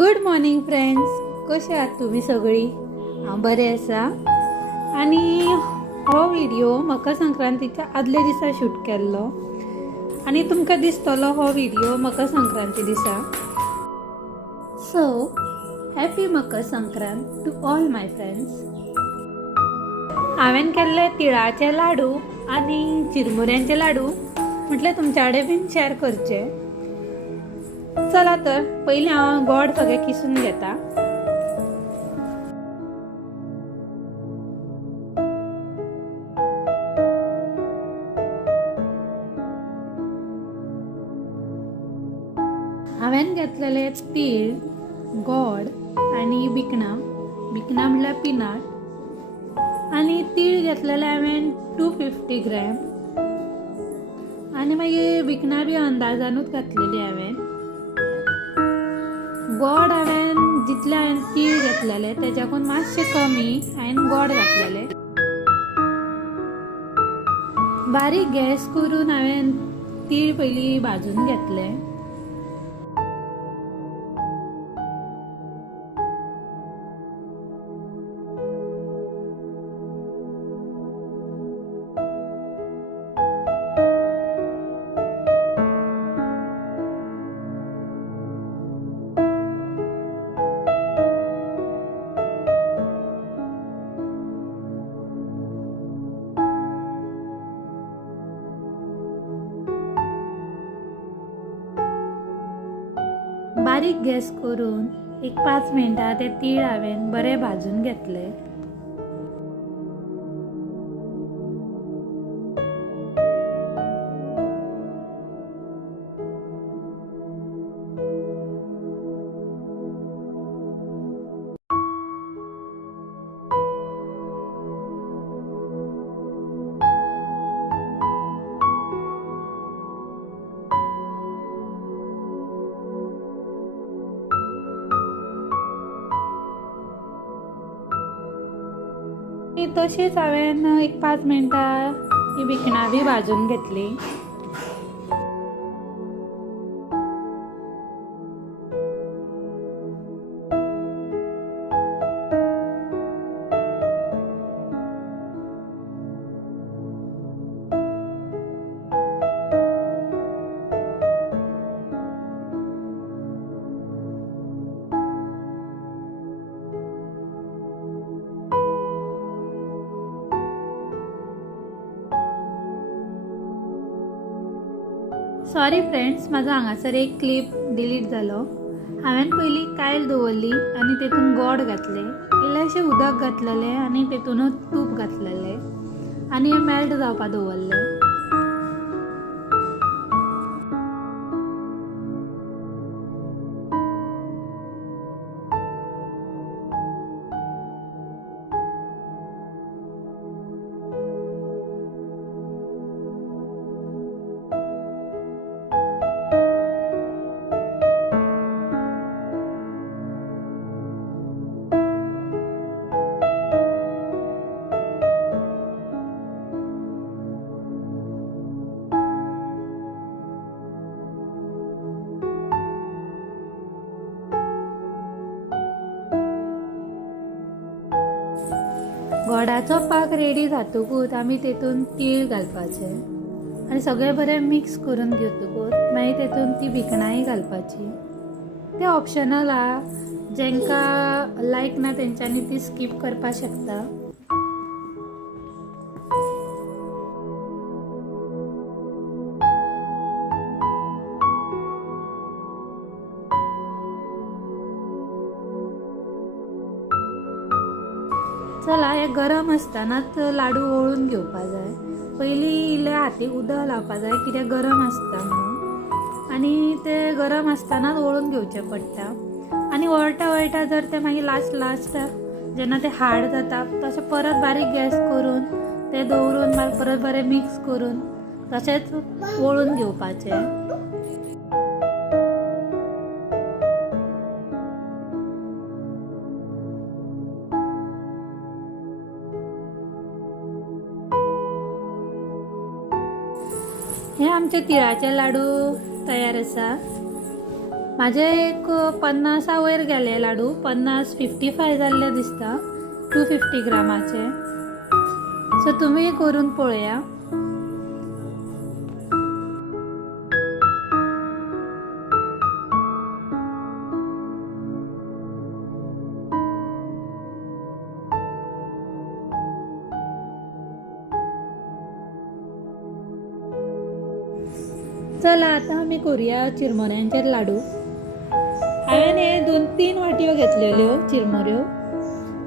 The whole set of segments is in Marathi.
गुड मॉर्निंग फ्रेंड्स, कशे आहात तुम्ही सगळी? हांव बरें आसा आनी हो व्हिडिओ मकर संक्रांतीच्या आदले दिसा शूट केल्लो आनी तुमकां दिसतलो हो व्हिडिओ मकर संक्रांती दिसा. So happy Makar Sankrant to all my friends. हांवें केल्ले तिळाचे लाडू आनी चिरमुऱ्यांचे लाडू म्हटल्यार तुमच्या कडेन बीन शेअर करचे. चला तर पहिले हांव गोड सगळें किसून घेता. हांवें घेतलेले तीळ, गोड आनी भिकणां म्हणल्यार पिनट आनी तीळ घेतलेले हांवें 250 ग्रॅम आनी मागीर भिकणां बी अंदाजानूच घातलेली हांवें. गोड हांवें जितले हांवें तीळ घेतलेले तेच्याकून मातशे कमी हांवें गोड घातलेले. बारीक गॅस करून हांवें तीळ पयलीं भाजून घेतले. बारीक गॅस करून एक 5 मिनटां ते तीळ हांवें बरें भाजून घेतले. तशीच हांवें एक 5 मिनटां ही भिकणां बी भाजून घेतली. सॉरी फ्रेंड्स, म्हाजो हांगासर एक क्लिप डिलीट जालो. हांवें पयलीं कायल दवरली आनी तेतून गोड घातले, इल्लेशें उदक घातलेलें आनी तेतूनच तूप घातलेलें आनी मेल्ट जावपा दवरलें. गोडाचो पाक रेडी जातकूच आमी तेतून तीळ घालपाचे आनी सगळें बरें मिक्स करून घेतकूच मागीर तेतून ती भिकणांय घालपाची. ते ऑप्शनल आहा, जेंकां लायक ना तेंच्यांनी ती स्कीप करपाक शकता. चला, हे गरम आसतनाच लाडू वळून घेवपा जाय. पयलीं इल्लें हातीक उदक लावपा जाय कित्याक गरम आसता म्हणून, आनी ते गरम आसतनाच वळून घेवचें पडटा. आनी वळटा जर ते मागीर लास्ट जेन्ना ते हार्ड जाता तशें परत बारीक गॅस करून ते दवरून परत बरें मिक्स करून तशेंच वळून घेवपाचें. हे आमचे तिळाचे लाडू तयार आसा. माझे एक 50 वयर गेले लाडू, 55 जाल्ले दिसता, 250 ग्रामाचे. सो तुम्ही करून पळया. चला आता आम्ही करूया चिरमुऱ्यांचे लाडू. हांवें हे 2-3 वाटयो घेतलेल्यो चिरमुऱ्यो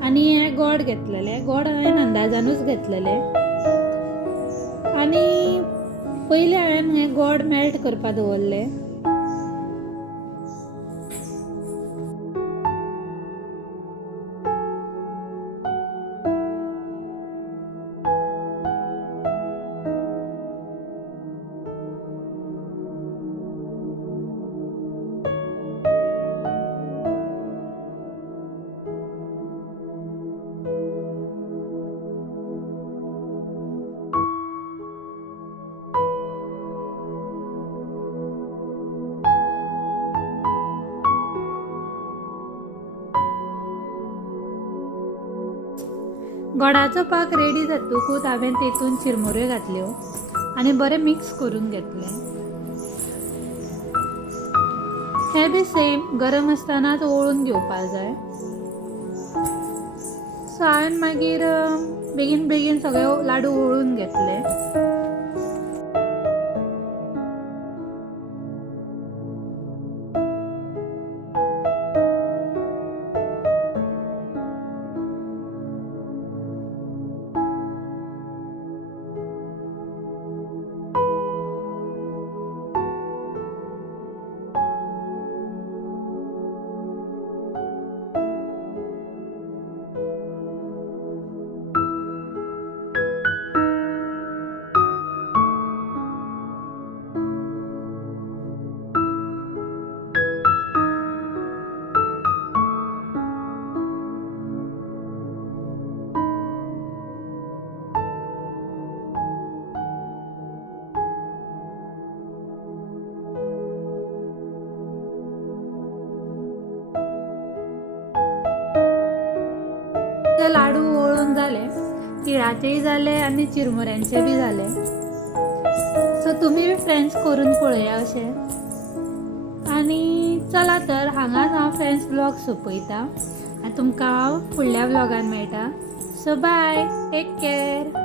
आणि हे गोड घेतलेले. गोड हांवें अंदाजानूच घेतलेले. आणि पयलीं हांवें हे गोड मेल्ट करपा दवरले. गोडाचो पाक रेडी जातकूच हांवें तेतून चिरमुऱ्यो घातल्यो आनी बरें मिक्स करून घेतलें. हे बी सेम गरम आसतनाच ओळून घेवपाक जाय. सो हांवें मागीर बेगीन बेगीन सगळे लाडू ओळून घेतले. लाडू ओळून जाले, तिळाचेय जाले आणि चिरमुऱ्यांचे बी जाले. सो तुम्ही बी फ्रेंड्स करून पळया अशें. आणि चला तर हांगाच हांव फ्रेंड्स ब्लॉग सोंपयता. तुमकां हांव फुडल्या ब्लॉगान मेळटा. So bye, take care.